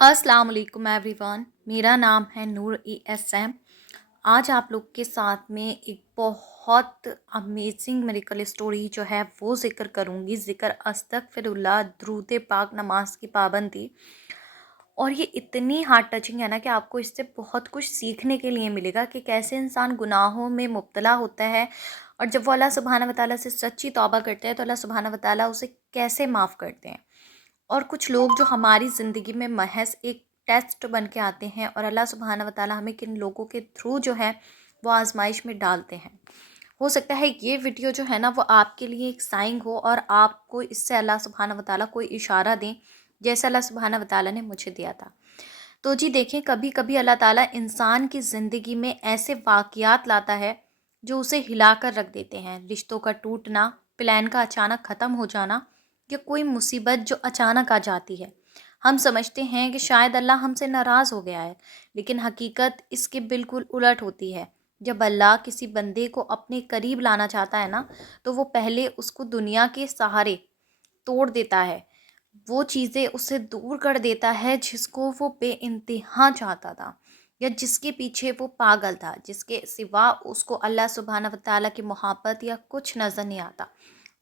अस्सलाम वालेकुम एवरीवन। मेरा नाम है नूर एसएम। आज आप लोग के साथ में एक बहुत अमेजिंग मेडिकल स्टोरी जो है वो ज़िक्र करूँगी। ज़िक्र अस्तगफिरुल्लाह, दुरूद पाक, नमाज की पाबंदी। और ये इतनी हार्ट टचिंग है ना कि आपको इससे बहुत कुछ सीखने के लिए मिलेगा कि कैसे इंसान गुनाहों में मुब्तला होता है, और जब वो अल्लाह सुब्हाना व तआला से सच्ची तौबा करते हैं तो अल्लाह सुब्हाना व तआला उसे कैसे माफ़ करते हैं। और कुछ लोग जो हमारी ज़िंदगी में महज़ एक टेस्ट बन के आते हैं, और अल्लाह सुब्हाना व तआला हमें किन लोगों के थ्रू जो है वो आजमाइश में डालते हैं। हो सकता है ये वीडियो जो है ना वो आपके लिए एक साइन हो, और आपको इससे अल्लाह सुब्हाना व तआला कोई इशारा दें, जैसे अल्लाह सुब्हाना व तआला ने मुझे दिया था। तो जी देखें, कभी कभी अल्लाह ताला इंसान की ज़िंदगी में ऐसे वाक़यात लाता है जो उसे हिला कर रख देते हैं। रिश्तों का टूटना, प्लान का अचानक ख़त्म हो जाना, या कोई मुसीबत जो अचानक आ जाती है। हम समझते हैं कि शायद अल्लाह हमसे नाराज़ हो गया है, लेकिन हकीकत इसके बिल्कुल उलट होती है। जब अल्लाह किसी बंदे को अपने करीब लाना चाहता है ना, तो वो पहले उसको दुनिया के सहारे तोड़ देता है। वो चीज़ें उससे दूर कर देता है जिसको वो बेइंतहा चाहता था, या जिसके पीछे वो पागल था, जिसके सिवा उसको अल्लाह सुब्हाना व तआला की मोहब्बत या कुछ नज़र नहीं आता।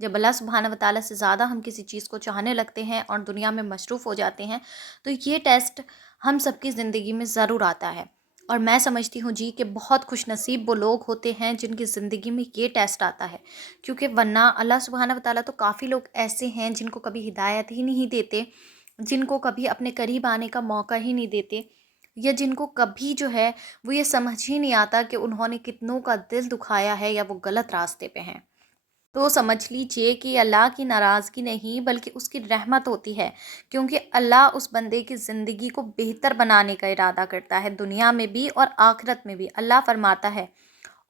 जब अल्लाह सुब्हाना व तआला से ज़्यादा हम किसी चीज़ को चाहने लगते हैं और दुनिया में मशरूफ़ हो जाते हैं, तो ये टेस्ट हम सबकी ज़िंदगी में ज़रूर आता है। और मैं समझती हूँ जी कि बहुत खुशनसीब वो लोग होते हैं जिनकी ज़िंदगी में ये टेस्ट आता है, क्योंकि वरना अल्लाह सुब्हाना व तआला तो काफ़ी लोग ऐसे हैं जिनको कभी हिदायत ही नहीं देते, जिनको कभी अपने करीब आने का मौका ही नहीं देते, या जिनको कभी जो है वो ये समझ ही नहीं आता कि उन्होंने कितनों का दिल दुखाया है या वो गलत रास्ते पे हैं। तो समझ लीजिए कि अल्लाह की नाराज़गी नहीं बल्कि उसकी रहमत होती है, क्योंकि अल्लाह उस बंदे की ज़िंदगी को बेहतर बनाने का इरादा करता है, दुनिया में भी और आखिरत में भी। अल्लाह फरमाता है,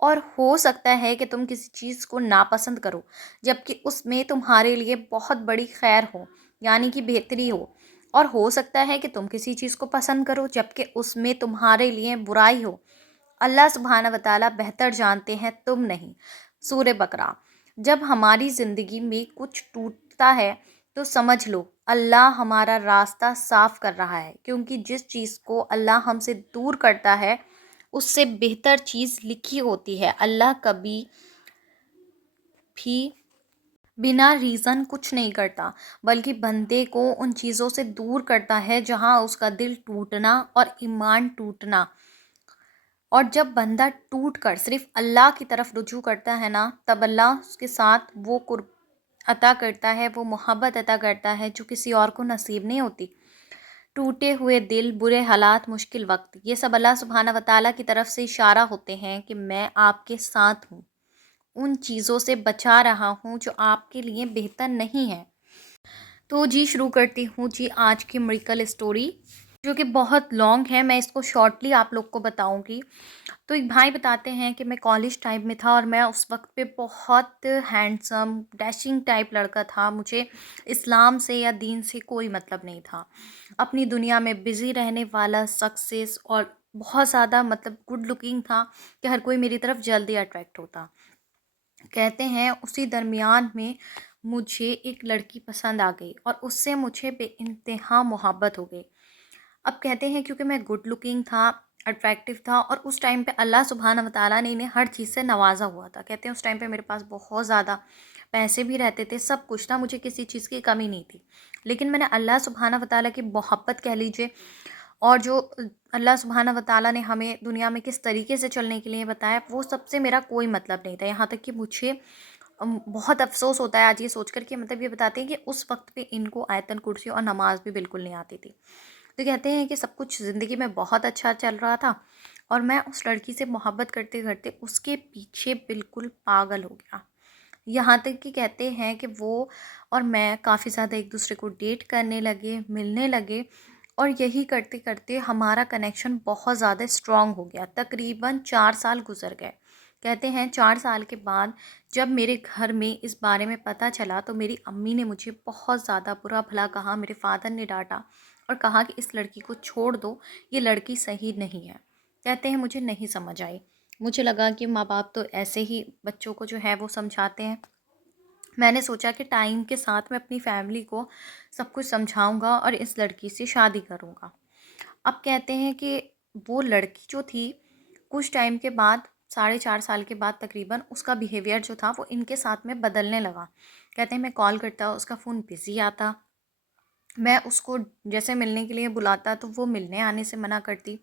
और हो सकता है कि तुम किसी चीज़ को नापसंद करो जबकि उसमें तुम्हारे लिए बहुत बड़ी खैर हो, यानी कि बेहतरी हो। और हो सकता है कि तुम किसी चीज़ को पसंद करो जबकि उसमें तुम्हारे लिए बुराई हो। अल्लाह सुब्हाना व तआला बेहतर जानते हैं, तुम नहीं। सूरह बकरा। जब हमारी ज़िंदगी में कुछ टूटता है तो समझ लो अल्लाह हमारा रास्ता साफ़ कर रहा है, क्योंकि जिस चीज़ को अल्लाह हमसे दूर करता है उससे बेहतर चीज़ लिखी होती है। अल्लाह कभी भी बिना रीज़न कुछ नहीं करता, बल्कि बंदे को उन चीज़ों से दूर करता है जहाँ उसका दिल टूटना और ईमान टूटना। और जब बंदा टूट कर सिर्फ अल्लाह की तरफ रुजू करता है ना, तब अल्लाह उसके साथ वो कुर्ब अता करता है, वो मोहब्बत अता करता है जो किसी और को नसीब नहीं होती। टूटे हुए दिल, बुरे हालात, मुश्किल वक्त, ये सब अल्लाह सुब्हाना व तआला की तरफ से इशारा होते हैं कि मैं आपके साथ हूँ, उन चीज़ों से बचा रहा हूँ जो आपके लिए बेहतर नहीं है। तो जी शुरू करती हूँ जी आज की मेडिकल स्टोरी, जो कि बहुत लॉन्ग है। मैं इसको शॉर्टली आप लोग को बताऊंगी। तो एक भाई बताते हैं कि मैं कॉलेज टाइम में था, और मैं उस वक्त पे बहुत हैंडसम डैशिंग टाइप लड़का था। मुझे इस्लाम से या दीन से कोई मतलब नहीं था। अपनी दुनिया में बिज़ी रहने वाला, सक्सेस, और बहुत ज़्यादा मतलब गुड लुकिंग था कि हर कोई मेरी तरफ जल्दी अट्रैक्ट होता। कहते हैं उसी दरमियान में मुझे एक लड़की पसंद आ गई, और उससे मुझे बेइंतहा मोहब्बत हो गई। अब कहते हैं क्योंकि मैं गुड लुकिंग था, अट्रैक्टिव था, और उस टाइम पे अल्लाह सुब्हाना व तआला ने इन्हें हर चीज़ से नवाजा हुआ था। कहते हैं उस टाइम पे मेरे पास बहुत ज़्यादा पैसे भी रहते थे, सब कुछ था, मुझे किसी चीज़ की कमी नहीं थी। लेकिन मैंने अल्लाह सुब्हाना व तआला की मोहब्बत कह लीजिए, और जो अल्लाह सुब्हाना व तआला ने हमें दुनिया में किस तरीके से चलने के लिए बताया, वो सबसे मेरा कोई मतलब नहीं था। यहाँ तक कि मुझे बहुत अफ़सोस होता है आज ये सोचकर कि मतलब ये बताते हैं कि उस वक़्त पे इनको आयतन कुर्सी और नमाज़ भी बिल्कुल नहीं आती थी। तो कहते हैं कि सब कुछ ज़िंदगी में बहुत अच्छा चल रहा था, और मैं उस लड़की से मोहब्बत करते-करते उसके पीछे बिल्कुल पागल हो गया। यहाँ तक कि कहते हैं कि वो और मैं काफ़ी ज़्यादा एक-दूसरे को डेट करने लगे, मिलने लगे, और यही करते-करते हमारा कनेक्शन बहुत ज़्यादा स्ट्रॉन्ग हो गया। तकरीबन 4 साल गुज़र गए। कहते हैं 4 साल के बाद जब मेरे घर में इस बारे में पता चला, तो मेरी अम्मी ने मुझे बहुत ज़्यादा बुरा-भला कहा, मेरे फ़ादर ने डाँटा और कहा कि इस लड़की को छोड़ दो, ये लड़की सही नहीं है। कहते हैं मुझे नहीं समझ आई। मुझे लगा कि माँ-बाप तो ऐसे ही बच्चों को जो है वो समझाते हैं। मैंने सोचा कि टाइम के साथ मैं अपनी फैमिली को सब कुछ समझाऊँगा और इस लड़की से शादी करूँगा। अब कहते हैं कि वो लड़की जो थी, कुछ टाइम के बाद, 4.5 साल के बाद तकरीबन, उसका बिहेवियर जो था वो इनके साथ में बदलने लगा। कहते हैं मैं कॉल करता, उसका फ़ोन बिज़ी आता, मैं उसको जैसे मिलने के लिए बुलाता तो वो मिलने आने से मना करती।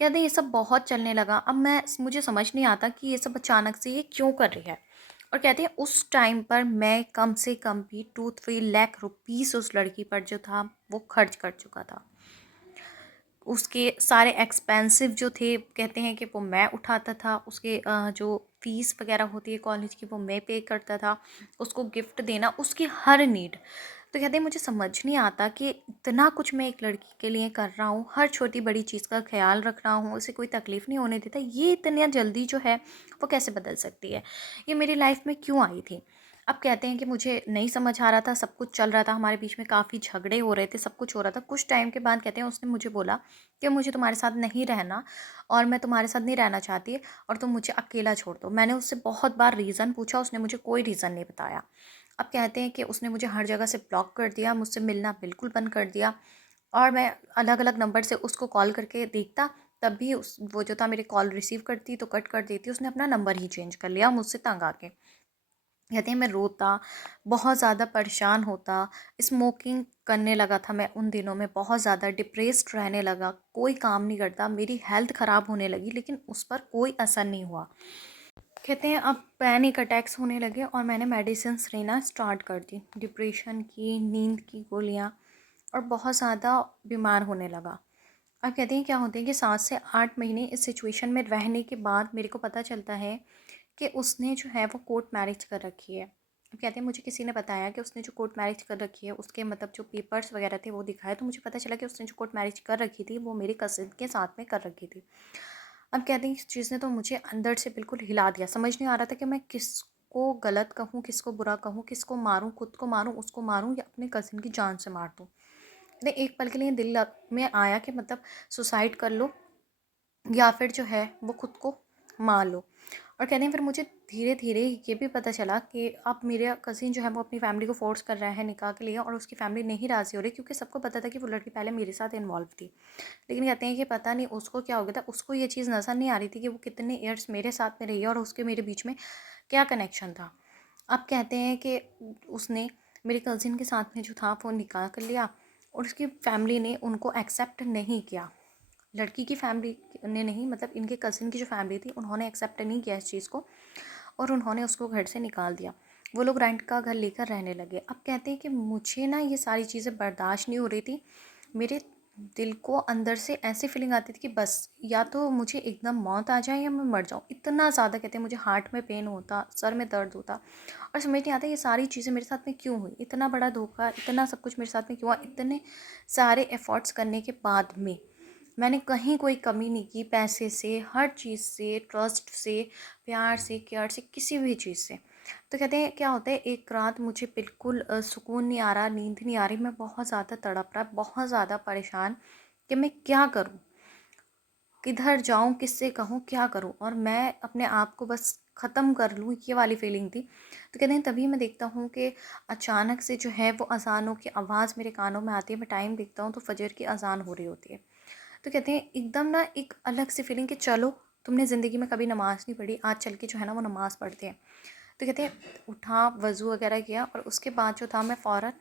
कहते हैं ये सब बहुत चलने लगा। अब मुझे समझ नहीं आता कि ये सब अचानक से ये क्यों कर रही है। और कहते हैं उस टाइम पर मैं कम से कम भी 2-3 लाख रुपीस उस लड़की पर जो था वो खर्च कर चुका था। उसके सारे एक्सपेंसिव जो थे, कहते हैं कि वो मैं उठाता था। उसके जो फ़ीस वगैरह होती है कॉलेज की, वो मैं पे करता था। उसको गिफ्ट देना, उसकी हर नीड। तो कहते हैं मुझे समझ नहीं आता कि इतना कुछ मैं एक लड़की के लिए कर रहा हूँ, हर छोटी बड़ी चीज़ का ख्याल रख रहा हूँ, उसे कोई तकलीफ़ नहीं होने देता, ये इतना जल्दी जो है वो कैसे बदल सकती है, ये मेरी लाइफ में क्यों आई थी। अब कहते हैं कि मुझे नहीं समझ आ रहा था, सब कुछ चल रहा था, हमारे बीच में काफ़ी झगड़े हो रहे थे, सब कुछ हो रहा था। कुछ टाइम के बाद कहते हैं उसने मुझे बोला कि मुझे तुम्हारे साथ नहीं रहना, और मैं तुम्हारे साथ नहीं रहना चाहती, और तुम मुझे अकेला छोड़ दो। मैंने उससे बहुत बार रीज़न पूछा, उसने मुझे कोई रीज़न नहीं बताया। अब कहते हैं कि उसने मुझे हर जगह से ब्लॉक कर दिया, मुझसे मिलना बिल्कुल बंद कर दिया, और मैं अलग अलग नंबर से उसको कॉल करके देखता, तब भी वो जो था मेरी कॉल रिसीव करती तो कट कर देती। उसने अपना नंबर ही चेंज कर लिया मुझसे तंग आके। कहते हैं मैं रोता, बहुत ज़्यादा परेशान होता, स्मोकिंग करने लगा था मैं उन दिनों में, बहुत ज़्यादा डिप्रेस्ड रहने लगा, कोई काम नहीं करता, मेरी हेल्थ ख़राब होने लगी, लेकिन उस पर कोई असर नहीं हुआ। कहते हैं अब पैनिक अटैक्स होने लगे और मैंने मेडिसिन्स लेना स्टार्ट कर दी, डिप्रेशन की, नींद की गोलियाँ, और बहुत ज़्यादा बीमार होने लगा। अब कहते हैं क्या होते हैं कि 7 से 8 महीने इस सिचुएशन में रहने के बाद मेरे को पता चलता है कि उसने जो है वो कोर्ट मैरिज कर रखी है। अब कहते हैं मुझे किसी ने बताया कि उसने जो कोर्ट मैरिज कर रखी है, उसके मतलब जो पेपर्स वगैरह थे वो दिखाए, तो मुझे पता चला कि उसने जो कोर्ट मैरिज कर रखी थी वो मेरे कज़िन के साथ में कर रखी थी। अब कहते हैं इस चीज़ ने तो मुझे अंदर से बिल्कुल हिला दिया, समझ नहीं आ रहा था कि मैं किसको गलत कहूँ, किसको बुरा कहूँ, किसको मारूँ, खुद को मारूँ, उसको मारूँ, या अपने कज़िन की जान से मार दूँ। नहीं, एक पल के लिए में आया कि मतलब सुसाइड कर लो, या फिर जो है वो खुद को मार लो। और कहते हैं फिर मुझे धीरे धीरे ये भी पता चला कि अब मेरा कज़िन जो है वो अपनी फैमिली को फोर्स कर रहा है निकाह के लिए, और उसकी फैमिली नहीं राज़ी हो रही, क्योंकि सबको पता था कि वो लड़की पहले मेरे साथ इन्वॉल्व थी। लेकिन कहते हैं कि पता नहीं उसको क्या हो गया था, उसको ये चीज़ नज़र नहीं आ रही थी कि वो कितने ईयर्स मेरे साथ में रही है और उसके मेरे बीच में क्या कनेक्शन था। अब कहते हैं कि उसने मेरे कज़िन के साथ में जो था वो निकाह कर लिया, और उसकी फैमिली ने उनको एक्सेप्ट नहीं किया। लड़की की फैमिली ने नहीं, मतलब इनके कज़िन की जो फैमिली थी उन्होंने एक्सेप्ट नहीं किया इस चीज़ को, और उन्होंने उसको घर से निकाल दिया। वो लोग रेंट का घर लेकर रहने लगे। अब कहते हैं कि मुझे ना ये सारी चीज़ें बर्दाश्त नहीं हो रही थी। मेरे दिल को अंदर से ऐसी फीलिंग आती थी कि बस या तो मुझे एकदम मौत आ जाए या मैं मर जाऊँ। इतना ज़्यादा कहते हैं मुझे हार्ट में पेन होता, सर में दर्द होता, और समझ नहीं आता ये सारी चीज़ें मेरे साथ में क्यों हुई। इतना बड़ा धोखा, इतना सब कुछ मेरे साथ में क्यों हुआ। इतने सारे एफ़र्ट्स करने के बाद में मैंने कहीं कोई कमी नहीं की, पैसे से, हर चीज़ से, ट्रस्ट से, प्यार से, केयर से, किसी भी चीज़ से। तो कहते हैं क्या होता है, एक रात मुझे बिल्कुल सुकून नहीं आ रहा, नींद नहीं आ रही, मैं बहुत ज़्यादा तड़प रहा, बहुत ज़्यादा परेशान कि मैं क्या करूँ, किधर जाऊँ, किससे कहूँ, क्या करूँ, और मैं अपने आप को बस ख़त्म कर लूँ, ये वाली फीलिंग थी। तो कहते हैं तभी मैं देखता हूँ कि अचानक से जो है वो अज़ानों की आवाज़ मेरे कानों में आती है। मैं टाइम देखता हूँ तो फजर की अज़ान हो रही होती है। तो कहते हैं एकदम ना एक अलग सी फीलिंग कि चलो, तुमने ज़िंदगी में कभी नमाज़ नहीं पढ़ी, आज चल के जो है ना वो नमाज़ पढ़ते हैं। तो कहते हैं उठा, वज़ू वगैरह किया, और उसके बाद जो था मैं फ़ौरन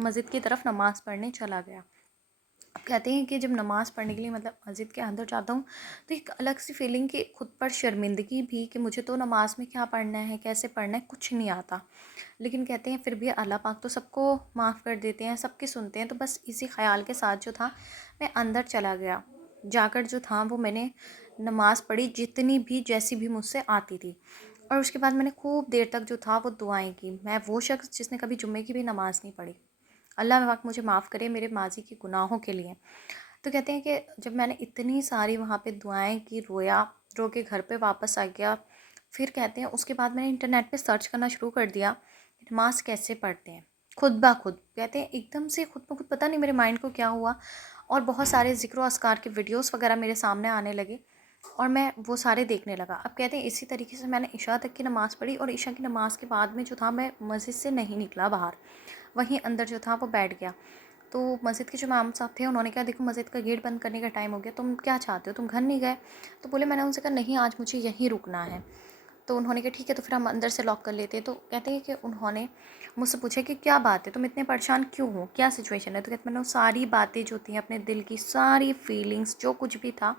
मस्जिद की तरफ नमाज़ पढ़ने चला गया। अब कहते हैं कि जब नमाज़ पढ़ने के लिए मतलब मस्जिद के अंदर जाता हूँ, तो एक अलग सी फीलिंग कि खुद पर शर्मिंदगी भी कि मुझे तो नमाज़ में क्या पढ़ना है, कैसे पढ़ना है, कुछ नहीं आता। लेकिन कहते हैं फिर भी अल्लाह पाक तो सबको माफ़ कर देते हैं, सबकी सुनते हैं। तो बस इसी ख़्याल के साथ जो था मैं अंदर चला गया। जाकर जो था वो मैंने नमाज़ पढ़ी, जितनी भी जैसी भी मुझसे आती थी, और उसके बाद मैंने खूब देर तक जो था वो दुआएं की। मैं वो शख्स जिसने कभी जुम्मे की भी नमाज़ नहीं पढ़ी। अल्लाह पाक मुझे माफ़ करे मेरे माजी के गुनाहों के लिए। तो कहते हैं कि जब मैंने इतनी सारी वहाँ पे दुआएं की, रोया, रो के घर पे वापस आ गया। फिर कहते हैं उसके बाद मैंने इंटरनेट पे सर्च करना शुरू कर दिया कि नमाज़ कैसे पढ़ते हैं, खुद ब खुद। कहते हैं एकदम से खुद ब खुद पता नहीं मेरे माइंड को क्या हुआ, और बहुत सारे ज़िक्र अस्कार के वीडियोस वगैरह मेरे सामने आने लगे, और मैं वो सारे देखने लगा। अब कहते हैं इसी तरीके से मैंने इशा तक की नमाज़ पढ़ी, और इशा की नमाज़ के बाद में जो था मैं मस्जिद से नहीं निकला बाहर, वहीं अंदर जो था वो बैठ गया। तो मस्जिद के जो इमाम साहब थे उन्होंने कहा, देखो मस्जिद का गेट बंद करने का टाइम हो गया, तुम क्या चाहते हो, तुम घर नहीं गए? तो बोले, मैंने उनसे कहा नहीं, आज मुझे यहीं रुकना है। तो उन्होंने कहा ठीक है, तो फिर हम अंदर से लॉक कर लेते हैं। तो कहते हैं कि उन्होंने मुझसे पूछा कि क्या बात है, तुम इतने परेशान क्यों हो, क्या सिचुएशन है? तो कहते, मैंने वो सारी बातें जो थी, अपने दिल की सारी फीलिंग्स, जो कुछ भी था,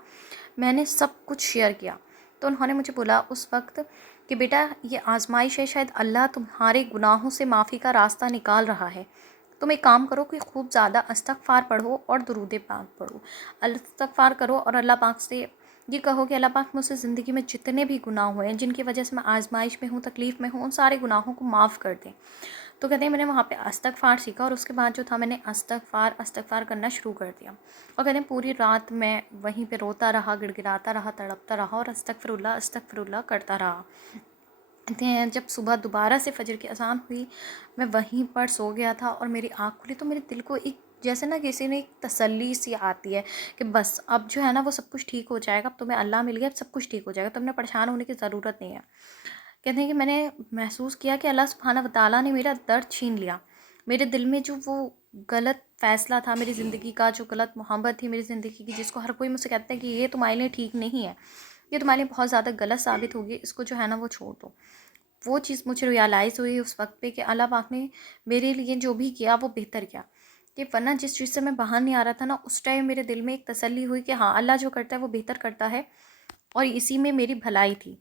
मैंने सब कुछ शेयर किया। तो उन्होंने मुझे बोला उस वक्त कि बेटा, ये आजमाइश है, शायद अल्लाह तुम्हारे गुनाहों से माफ़ी का रास्ता निकाल रहा है। तुम एक काम करो कि खूब ज़्यादा इस्तग़फ़ार पढ़ो और दुरूद पाक पढ़ो। इस्तग़फ़ार करो और अल्लाह पाक से ये कहो कि अल्लाह पाक, मुझसे ज़िंदगी में जितने भी गुनाह हुए हैं, जिनकी वजह से मैं आज़माइश में हूँ, तकलीफ़ में हूँ, उन सारे गुनाहों को माफ़ कर दें। तो कहते हैं मैंने वहाँ पे इस्तग़फ़ार सीखा और उसके बाद जो था, मैंने इस्तग़फ़ार करना शुरू कर दिया। और कहते हैं पूरी रात मैं वहीं पे रोता रहा, गिड़गिड़ाता रहा, तड़पता रहा और अस्तग़फ़िरुल्लाह करता रहा। कहते हैं जब सुबह दोबारा से फ़जर की अज़ान हुई, मैं वहीं पर सो गया था और मेरी आँख खुली तो मेरे दिल को एक, जैसे ना किसी ने एक तसल्ली सी आती है कि बस अब जो है ना वो सब कुछ ठीक हो जाएगा, अब तुम्हें अल्लाह मिल गया, अब सब कुछ ठीक हो जाएगा, तुमने परेशान होने की ज़रूरत नहीं है। कहते हैं कि मैंने महसूस किया कि अल्लाह सुब्हानहू व तआला ने मेरा दर्द छीन लिया। मेरे दिल में जो वो गलत फ़ैसला था, मेरी ज़िंदगी का जो गलत मोहब्बत थी मेरी ज़िंदगी की, जिसको हर कोई मुझसे कहता है कि ये तुम्हारे लिए ठीक नहीं है, ये तुम्हारे लिए बहुत ज़्यादा गलत साबित होगी, इसको जो है ना वो छोड़ दो। वो चीज़ मुझे रियलाइज़ हुई उस वक़्त पे कि अल्लाह पाक ने मेरे लिए जो भी किया वो बेहतर किया। कि वरना जिस चीज़ से मैं बाहर नहीं आ रहा था ना, उस टाइम मेरे दिल में एक तसल्ली हुई कि हाँ, अल्लाह जो करता है वो बेहतर करता है और इसी में मेरी भलाई थी।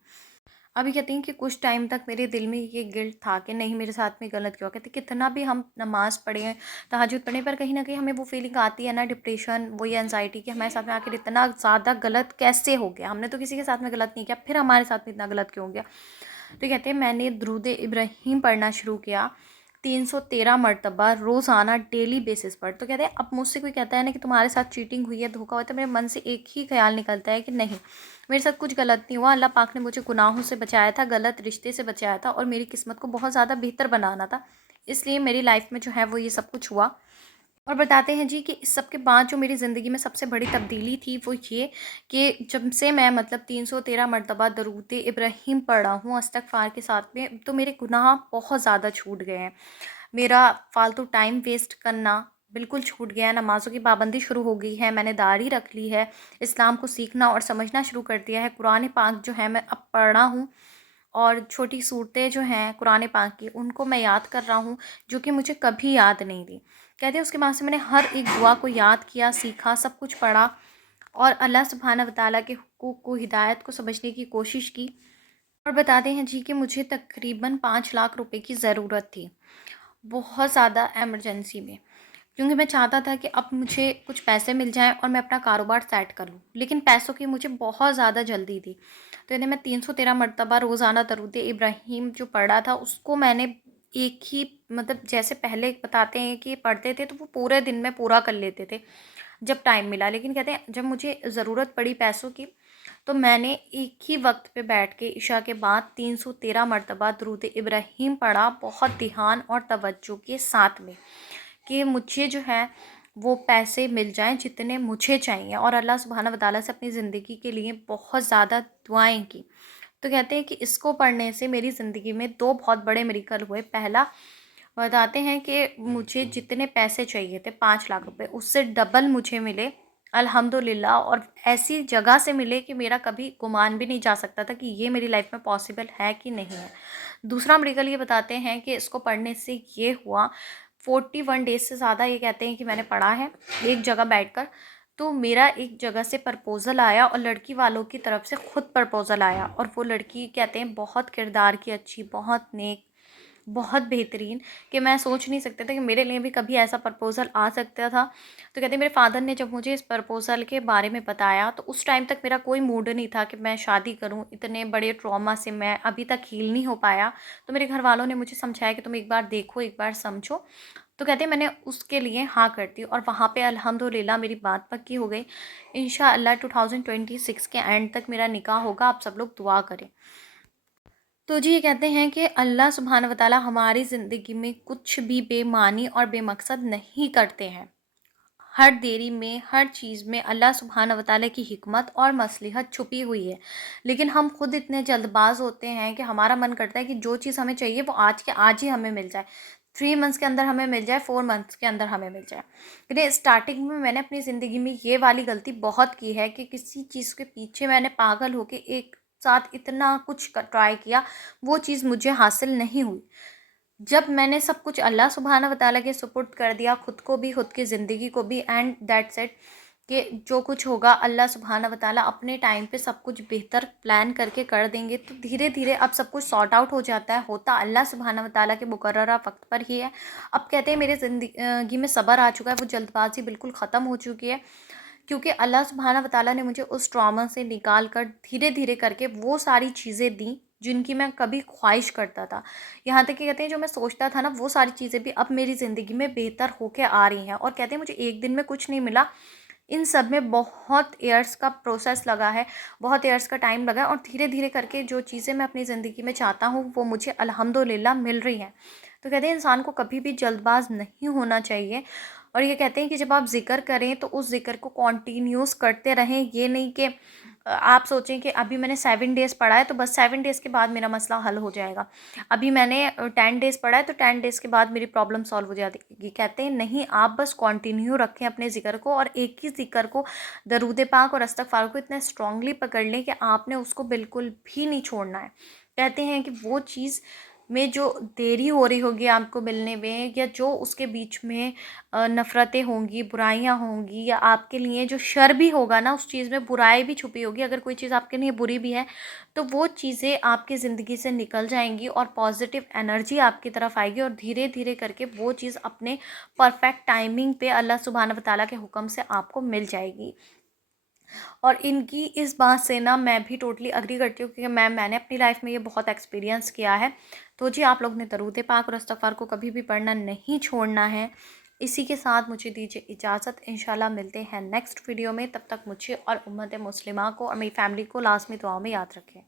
अभी कहती हैं कि कुछ टाइम तक मेरे दिल में ये गिल्ट था कि नहीं, मेरे साथ में गलत क्यों हुआ। कहते कितना भी हम नमाज़ पढ़ें, तहज्जुद पढ़ें, पर कहीं न कहीं हमें वो फीलिंग आती है ना, डिप्रेशन, वो ये एंग्ज़ायटी कि हमारे साथ में आखिर इतना ज़्यादा गलत कैसे हो गया? हमने तो किसी के साथ में गलत नहीं किया, फिर हमारे साथ में इतना गलत क्यों हो गया? तो कहते हैं मैंने दुरूद इब्राहीम पढ़ना शुरू किया 313 मरतबा रोज़ाना डेली बेसिस पर। तो कहते हैं अब मुझसे कोई कहता है ना कि तुम्हारे साथ चीटिंग हुई है, धोखा हुआ है, तो मेरे मन से एक ही ख्याल निकलता है कि नहीं, मेरे साथ कुछ गलत नहीं हुआ, अल्लाह पाक ने मुझे गुनाहों से बचाया था, गलत रिश्ते से बचाया था और मेरी किस्मत को बहुत ज़्यादा बेहतर बनाना था, इसलिए मेरी लाइफ में जो है वो ये सब कुछ हुआ। और बताते हैं जी कि इस सब के बाद जो मेरी ज़िंदगी में सबसे बड़ी तब्दीली थी वो ये कि जब से मैं मतलब 313 मरतबा दरूद इब्राहीम पढ़ा हूँ इस्तग़फ़ार के साथ में, तो मेरे गुनाह बहुत ज़्यादा छूट गए हैं। मेरा फ़ालतू टाइम वेस्ट करना बिल्कुल छूट गया है, नमाज़ों की पाबंदी शुरू हो गई है, मैंने दाढ़ी रख ली है, इस्लाम को सीखना और समझना शुरू कर दिया है, कुरान पाक जो है मैं अब पढ़ रहा हूँ और छोटी सूरतें जो हैं कुरान पाक की उनको मैं याद कर रहा हूँ, जो कि मुझे कभी याद नहीं थी। कहते हैं उसके बाद से मैंने हर एक दुआ को याद किया, सीखा, सब कुछ पढ़ा और अल्लाह सुब्हानहू व तआला के हुकूक को, हिदायत को समझने की कोशिश की। और बताते हैं जी कि मुझे तकरीबन 5 लाख रुपए की ज़रूरत थी, बहुत ज़्यादा इमरजेंसी में। क्योंकि मैं चाहता था कि अब मुझे कुछ पैसे मिल जाएँ और मैं अपना कारोबार सेट कर लूँ। लेकिन पैसों की मुझे बहुत ज़्यादा जल्दी थी। तो इन्हें मैं 313 मरतबा रोज़ाना दरूद इब्राहीम जो पढ़ा था उसको मैंने एक ही मतलब जैसे पहले बताते हैं कि पढ़ते थे तो वो पूरे दिन में पूरा कर लेते थे, जब टाइम मिला। लेकिन कहते हैं जब मुझे ज़रूरत पड़ी पैसों की, तो मैंने एक ही वक़्त पे बैठ के इशा के बाद 313 मरतबा दरूद इब्राहीम पढ़ा, बहुत ध्यान और तवज्जो के साथ में। कि मुझे जो है वो पैसे मिल जाएँ जितने मुझे चाहिए और अल्लाह सुब्हानहू व तआला से अपनी ज़िंदगी के लिए बहुत ज़्यादा दुआएँ की। तो कहते हैं कि इसको पढ़ने से मेरी ज़िंदगी में 2 बहुत बड़े मिरेकल हुए। पहला, बताते हैं कि मुझे जितने पैसे चाहिए थे 5 लाख रुपए, उससे डबल मुझे मिले अल्हम्दुलिल्लाह, और ऐसी जगह से मिले कि मेरा कभी गुमान भी नहीं जा सकता था कि ये मेरी लाइफ़ में पॉसिबल है कि नहीं है। दूसरा मिरेकल ये बताते हैं कि इसको पढ़ने से ये हुआ, 41 डेज़ से ज़्यादा ये कहते हैं कि मैंने पढ़ा है एक जगह बैठकर। तो मेरा एक जगह से प्रपोज़ल आया और लड़की वालों की तरफ से खुद प्रपोज़ल आया और वो लड़की कहते हैं बहुत किरदार की अच्छी, बहुत नेक, बहुत बेहतरीन, कि मैं सोच नहीं सकते थे कि मेरे लिए भी कभी ऐसा प्रपोज़ल आ सकता था। तो कहते हैं मेरे फ़ादर ने जब मुझे इस प्रपोज़ल के बारे में बताया तो उस टाइम तक मेरा कोई मूड नहीं था कि मैं शादी करूं। इतने बड़े ट्रॉमा से मैं अभी तक हील नहीं हो पाया। तो मेरे घर वालों ने मुझे समझाया कि तुम एक बार देखो, एक बार समझो। तो कहते हैं मैंने उसके लिए हाँ कर दी और वहाँ पे अल्हम्दुलिल्लाह मेरी बात पक्की हो गई। इंशाअल्लाह 2026 के एंड तक मेरा निकाह होगा। आप सब लोग दुआ करें। तो जी ये कहते हैं कि अल्लाह सुब्हानहू व तआला हमारी ज़िंदगी में कुछ भी बेमानी और बेमकसद नहीं करते हैं। हर देरी में, हर चीज़ में अल्लाह सुब्हानहू व तआला की हिकमत और मसलहत छुपी हुई है। लेकिन हम खुद इतने जल्दबाज़ होते हैं कि हमारा मन करता है कि जो चीज़ हमें चाहिए वो आज के आज ही हमें मिल जाए। 3 मंथ्स के अंदर हमें मिल जाए, 4 मंथ्स के अंदर हमें मिल जाए। लेकिन स्टार्टिंग में मैंने अपनी ज़िंदगी में ये वाली गलती बहुत की है कि किसी चीज़ के पीछे मैंने पागल होके एक साथ इतना कुछ ट्राई किया, वो चीज़ मुझे हासिल नहीं हुई। जब मैंने सब कुछ अल्लाह सुब्हाना व तआला के सुपुर्द कर दिया, खुद को भी, खुद की ज़िंदगी को भी, एंड दैट्स इट, कि जो कुछ होगा अल्लाह सुब्हाना व तआला अपने टाइम पे सब कुछ बेहतर प्लान करके कर देंगे। तो धीरे धीरे अब सब कुछ सॉर्ट आउट हो जाता है, होता अल्लाह सुब्हाना व तआला के मुकर्ररा वक्त पर ही है। अब कहते हैं मेरे ज़िंदगी में सब्र आ चुका है, वो जल्दबाजी बिल्कुल ख़त्म हो चुकी है, क्योंकि अल्लाह सुब्हाना व तआला ने मुझे उस ट्रॉमा से निकाल कर धीरे धीरे करके वो सारी चीज़ें दी जिनकी मैं कभी ख्वाहिश करता था। यहाँ तक कि कहते हैं जो मैं सोचता था ना, वो सारी चीज़ें भी अब मेरी ज़िंदगी में बेहतर होके आ रही हैं। और कहते हैं मुझे एक दिन में कुछ नहीं मिला, इन सब में बहुत ईयर्स का प्रोसेस लगा है, बहुत ईयर्स का टाइम लगा है, और धीरे धीरे करके जो चीज़ें मैं अपनी ज़िंदगी में चाहता हूँ वो मुझे अल्हम्दुलिल्लाह मिल रही हैं। तो कहते हैं इंसान को कभी भी जल्दबाज नहीं होना चाहिए। और ये कहते हैं कि जब आप ज़िक्र करें तो उस ज़िक्र को कॉन्टिन्यूस करते रहें, ये नहीं कि आप सोचें कि अभी मैंने 7 डेज़ पढ़ा है तो बस 7 डेज़ के बाद मेरा मसला हल हो जाएगा। अभी मैंने 10 डेज़ पढ़ा है तो 10 डेज़ के बाद मेरी प्रॉब्लम सॉल्व हो जाएगी। कहते हैं नहीं, आप बस कंटिन्यू रखें अपने ज़िक्र को, और एक ही ज़िक्र को, दरूद पाक और इस्तग़फ़ार को इतना स्ट्रांगली पकड़ लें कि आपने उसको बिल्कुल भी नहीं छोड़ना है। कहते हैं कि वो चीज़ में जो देरी हो रही होगी आपको मिलने में, या जो उसके बीच में नफ़रतें होंगी, बुराइयाँ होंगी, या आपके लिए जो शर भी होगा ना, उस चीज़ में बुराई भी छुपी होगी। अगर कोई चीज़ आपके लिए बुरी भी है तो वो चीज़ें आपकी ज़िंदगी से निकल जाएंगी और पॉजिटिव एनर्जी आपकी तरफ आएगी, और धीरे धीरे करके वो चीज़ अपने परफेक्ट टाइमिंग पे अल्लाह सुब्हाना व तआला के हुक्म से आपको मिल जाएगी। और इनकी इस बात से ना मैं भी टोटली एग्री करती हूँ, क्योंकि मैंने अपनी लाइफ में ये बहुत एक्सपीरियंस किया है। तो जी, आप लोग ने दरूद पाक और इस्तग़फ़ार को कभी भी पढ़ना नहीं छोड़ना है। इसी के साथ मुझे दीजिए इजाज़त, इंशाल्लाह मिलते हैं नेक्स्ट वीडियो में। तब तक मुझे और उम्मत मुस्लिमा को और मेरी फैमिली को लाज़मी दुआओं में याद रखें।